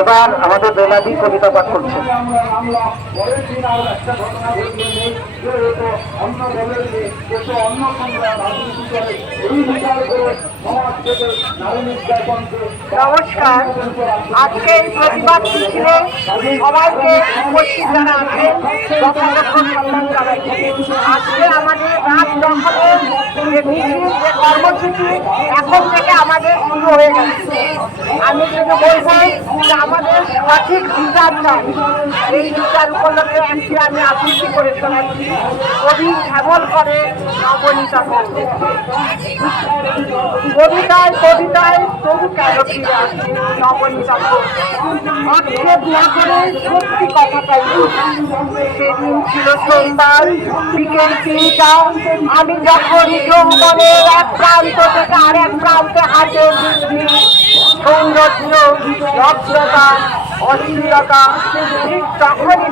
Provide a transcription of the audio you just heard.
এবার আমাদের বেলাদি কবিতা পাঠ করছে। নমস্কার। আজকে এই প্রতিবাদ মিছিলে সবাইকে উপস্থিত যারা আছেন যথাযথ সম্মান জানাচ্ছি। আজকে আমাদের রাত দখলের যে মিছিল, যে কর্মসূচি এখন থেকে আমাদের শুরু হয়ে গেছে। আমি শুধু বলবো যে আমাদের সঠিক বিচার চাই। এই বিচার উপলক্ষে আজকে আমি আবৃত্তি করে শোনাচ্ছি কবি শ্যামল করে নবনীতা। কবিতায় কবিতায় তবু কেন ফিরে আসে নবনীতা? আক্ষেপ না করে সত্যি কথাটাই। সেদিন ছিল সোমবার, বিকেল 3টা। আমি যখন যৌবনের এক প্রান্ত থেকে আর এক প্রান্তে হাঁটে দিচ্ছি, সৌন্দর্য, ভদ্রতা, অশ্লীলতা, ঠিক তখনই